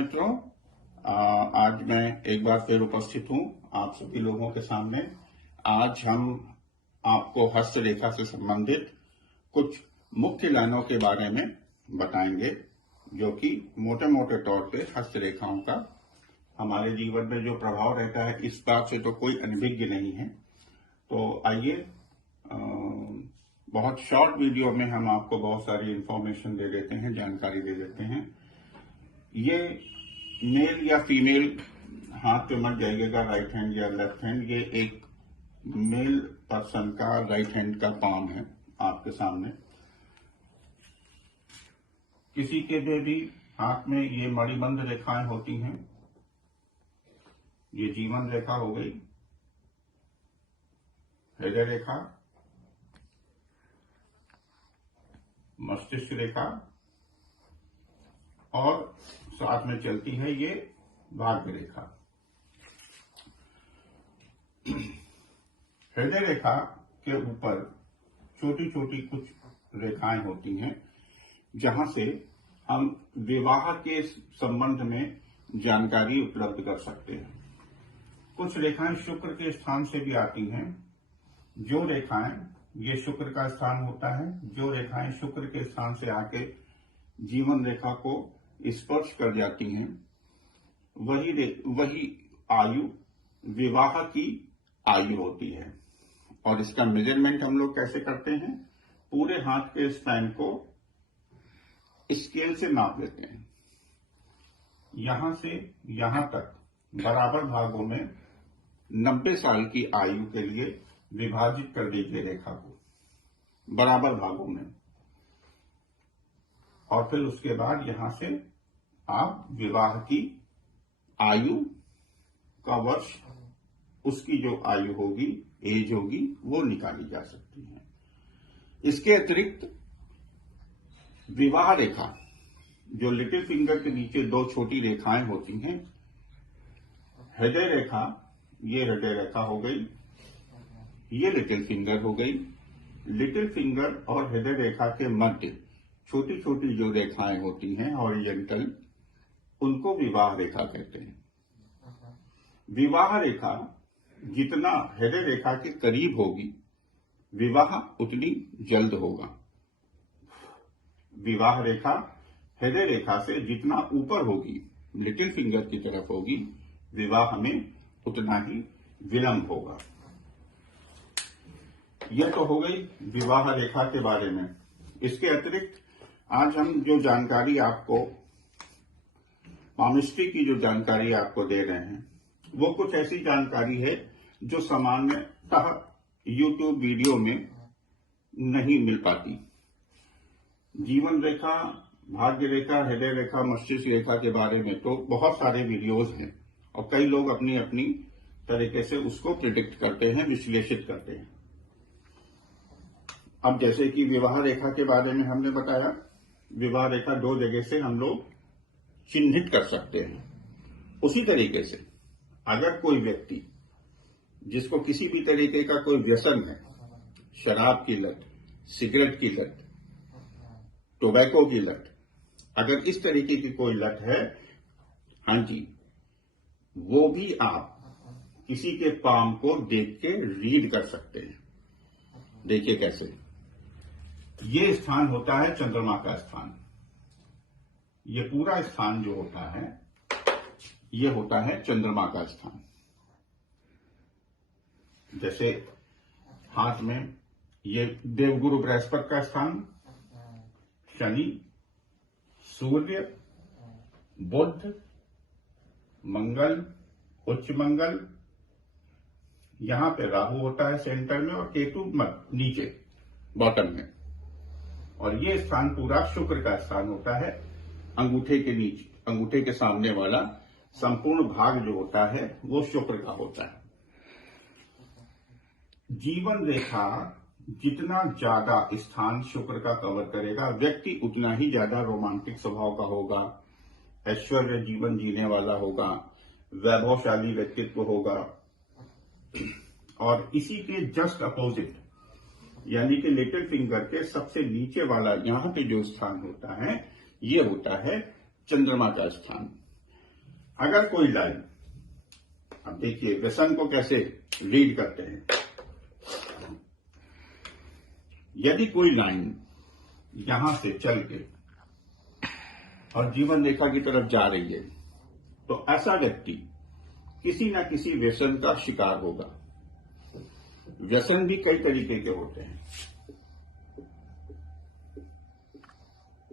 मित्रों, आज मैं एक बार फिर उपस्थित हूं आप सभी लोगों के सामने। आज हम आपको हस्तरेखा से संबंधित कुछ मुख्य लाइनों के बारे में बताएंगे, जो कि मोटे मोटे तौर पे हस्तरेखाओं का हमारे जीवन में जो प्रभाव रहता है, इस बात से तो कोई अनभिज्ञ नहीं है। तो आइए, बहुत शॉर्ट वीडियो में हम आपको बहुत सारी इंफॉर्मेशन दे देते हैं, जानकारी दे देते हैं। ये मेल या फीमेल हाथ पे मत जाइएगा, राइट हैंड या लेफ्ट हैंड। ये एक मेल पर्सन का राइट हैंड का पाम है आपके सामने। किसी के भी हाथ में ये मणिबंध रेखाएं होती हैं। ये जीवन रेखा हो गई, हृदय रेखा, मस्तिष्क रेखा और साथ में चलती है ये भाग्य रेखा। हृदय रेखा के ऊपर छोटी छोटी कुछ रेखाएं होती हैं, जहां से हम विवाह के संबंध में जानकारी उपलब्ध कर सकते हैं। कुछ रेखाएं शुक्र के स्थान से भी आती हैं। जो रेखाएं, ये शुक्र का स्थान होता है, जो रेखाएं शुक्र के स्थान से आके जीवन रेखा को स्पर्श कर जाती हैं, वही आयु विवाह की आयु होती है। और इसका मेजरमेंट हम लोग कैसे करते हैं? पूरे हाथ के स्पैन को स्केल से नाप लेते हैं। यहां से यहां तक बराबर भागों में 90 साल की आयु के लिए विभाजित कर दीजिए रेखा को, बराबर भागों में। और फिर उसके बाद यहां से आप विवाह की आयु का वर्ष, उसकी जो आयु होगी, एज होगी, वो निकाली जा सकती है। इसके अतिरिक्त विवाह रेखा, जो लिटिल फिंगर के नीचे दो छोटी रेखाएं होती हैं, हृदय रेखा, ये हृदय रेखा हो गई, ये लिटिल फिंगर हो गई। लिटिल फिंगर और हृदय रेखा के मध्य छोटी छोटी जो रेखाएं होती हैं हॉरिजॉन्टल, उनको विवाह रेखा कहते हैं। विवाह रेखा जितना हृदय रेखा के करीब होगी, विवाह उतनी जल्द होगा। विवाह रेखा हृदय रेखा से जितना ऊपर होगी, लिटिल फिंगर की तरफ होगी, विवाह में उतना ही विलंब होगा। यह तो हो गई विवाह रेखा के बारे में। इसके अतिरिक्त आज हम जो जानकारी आपको, पामिस्ट्री की जो जानकारी आपको दे रहे हैं, वो कुछ ऐसी जानकारी है जो सामान्यतः यूट्यूब वीडियो में नहीं मिल पाती। जीवन रेखा, भाग्य रेखा, हृदय रेखा, मस्तिष्क रेखा के बारे में तो बहुत सारे वीडियोज हैं और कई लोग अपनी अपनी तरीके से उसको प्रिडिक्ट करते हैं, विश्लेषित करते हैं। अब जैसे कि विवाह रेखा के बारे में हमने बताया, विवाह रेखा दो जगह से हम लोग चिन्हित कर सकते हैं। उसी तरीके से अगर कोई व्यक्ति जिसको किसी भी तरीके का कोई व्यसन है, शराब की लत, सिगरेट की लत, टोबैको की लत, अगर इस तरीके की कोई लत है, हाँ जी, वो भी आप किसी के पाम को देख के रीड कर सकते हैं। देखिए कैसे। ये स्थान होता है चंद्रमा का स्थान। ये पूरा स्थान जो होता है, ये होता है चंद्रमा का स्थान। जैसे हाथ में ये देवगुरु बृहस्पति का स्थान, शनि, सूर्य, बुध, मंगल, उच्च मंगल, यहां पे राहु होता है सेंटर में और केतु नीचे बॉटम में। और ये स्थान पूरा शुक्र का स्थान होता है। अंगूठे के नीचे, अंगूठे के सामने वाला संपूर्ण भाग जो होता है, वो शुक्र का होता है। जीवन रेखा जितना ज्यादा स्थान शुक्र का कवर करेगा, व्यक्ति उतना ही ज्यादा रोमांटिक स्वभाव का होगा, ऐश्वर्य जीवन जीने वाला होगा, वैभवशाली व्यक्तित्व होगा। और इसी के जस्ट अपोजिट, यानी कि लिटिल फिंगर के सबसे नीचे वाला यहां पे जो स्थान होता है, ये होता है चंद्रमा का स्थान। अगर कोई लाइन, अब देखिए व्यसन को कैसे रीड करते हैं। यदि कोई लाइन यहां से चल के और जीवन रेखा की तरफ जा रही है तो ऐसा व्यक्ति किसी न किसी व्यसन का शिकार होगा। व्यसन भी कई तरीके के होते हैं।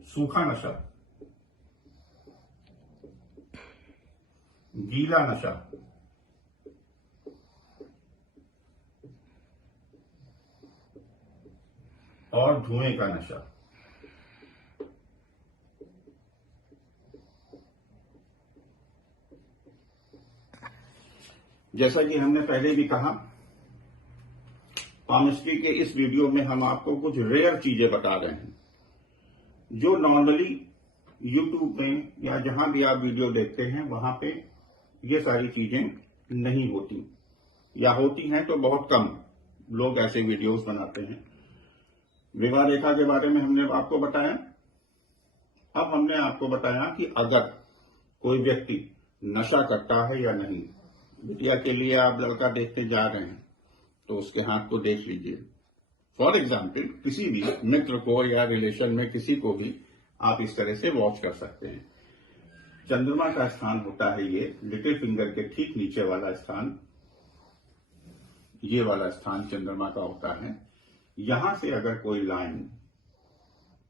सूखा नशा, गीला नशा, और धुएं का नशा। जैसा कि हमने पहले भी कहा, पामिस्ट्री के इस वीडियो में हम आपको कुछ रेयर चीजें बता रहे हैं जो नॉर्मली यूट्यूब में या जहां भी आप वीडियो देखते हैं वहां पे ये सारी चीजें नहीं होती, या होती हैं तो बहुत कम लोग ऐसे वीडियोस बनाते हैं। विवाह रेखा के बारे में हमने आपको बताया। अब हमने आपको बताया कि अगर कोई व्यक्ति नशा करता है या नहीं। बिटिया के लिए आप लड़का देखते जा रहे हैं तो उसके हाथ को देख लीजिए। फॉर एग्जाम्पल, किसी भी मित्र को या रिलेशन में किसी को भी आप इस तरह से वॉच कर सकते हैं। चंद्रमा का स्थान होता है ये लिटिल फिंगर के ठीक नीचे वाला स्थान, ये वाला स्थान चंद्रमा का होता है। यहां से अगर कोई लाइन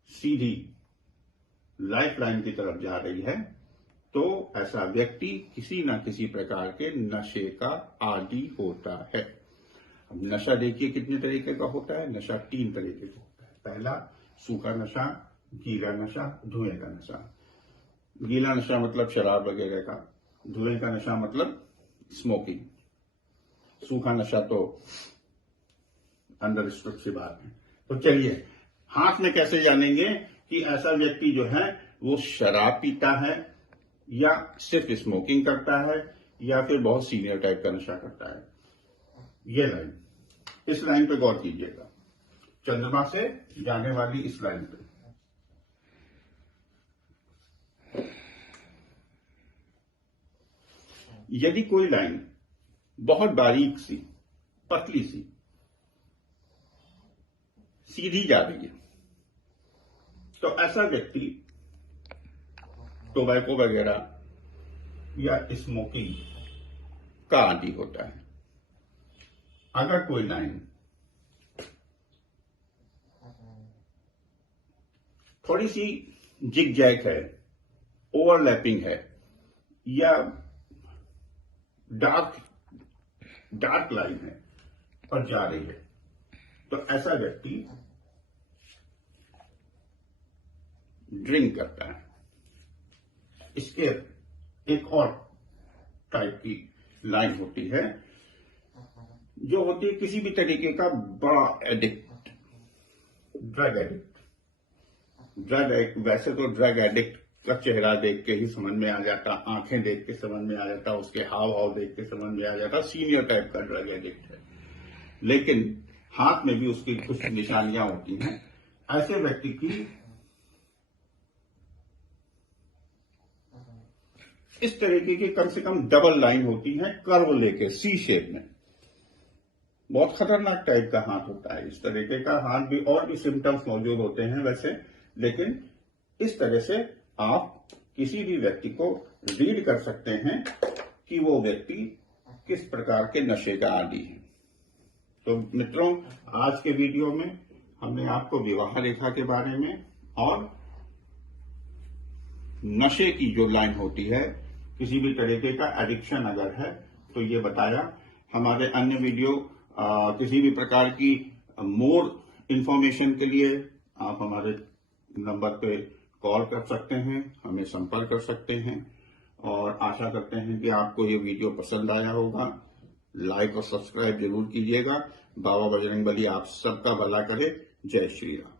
सीधी लाइफ लाइन की तरफ जा रही है तो ऐसा व्यक्ति किसी न किसी प्रकार के नशे का आदी होता है। अब नशा देखिए कितने तरीके का होता है। नशा 3 तरीके का होता है। पहला सूखा नशा, गीला नशा, धुएं का नशा। गीला नशा मतलब शराब वगैरह का, धुएं का नशा मतलब स्मोकिंग, सूखा नशा तो अंडर स्टूड सी बात है। तो चलिए, हाथ में कैसे जानेंगे कि ऐसा व्यक्ति जो है वो शराब पीता है या सिर्फ स्मोकिंग करता है या फिर बहुत सीनियर टाइप का नशा करता है। ये लाइन, इस लाइन पे गौर कीजिएगा, चंद्रमा से जाने वाली इस लाइन पे। यदि कोई लाइन बहुत बारीक सी, पतली सी, सीधी जा रही है तो ऐसा व्यक्ति टोबैको वगैरह या स्मोकिंग का आदी होता है। अगर कोई लाइन थोड़ी सी जिग जैग है, ओवरलैपिंग है या डार्क लाइन है पर जा रही है तो ऐसा व्यक्ति ड्रिंक करता है। इसके एक और टाइप की लाइन होती है जो होती है किसी भी तरीके का बड़ा एडिक्ट, ड्रग एडिक्ट। वैसे तो ड्रग एडिक्ट का चेहरा देख के ही समझ में आ जाता, आंखें देख के समझ में आ जाता, उसके हाव भाव देख के समझ में आ जाता सीनियर टाइप का ड्रग एडिक्ट है। लेकिन हाथ में भी उसकी कुछ निशानियां होती हैं। ऐसे व्यक्ति की इस तरीके की कम से कम डबल लाइन होती है, कर्व लेके सी शेप में। बहुत खतरनाक टाइप का हाथ होता है। इस तरीके का हाथ भी और भी सिम्टम्स मौजूद होते हैं वैसे, लेकिन इस तरह से आप किसी भी व्यक्ति को रीड कर सकते हैं कि वो व्यक्ति किस प्रकार के नशे का आदी है। तो मित्रों, आज के वीडियो में हमने आपको विवाह रेखा के बारे में और नशे की जो लाइन होती है, किसी भी तरीके का एडिक्शन अगर है तो ये बताया। हमारे अन्य वीडियो किसी भी प्रकार की मोर इंफॉर्मेशन के लिए आप हमारे नंबर पे कॉल कर सकते हैं, हमें संपर्क कर सकते हैं। और आशा करते हैं कि आपको ये वीडियो पसंद आया होगा। लाइक और सब्सक्राइब जरूर कीजिएगा। बाबा बजरंगबली आप सबका भला करे। जय श्री राम।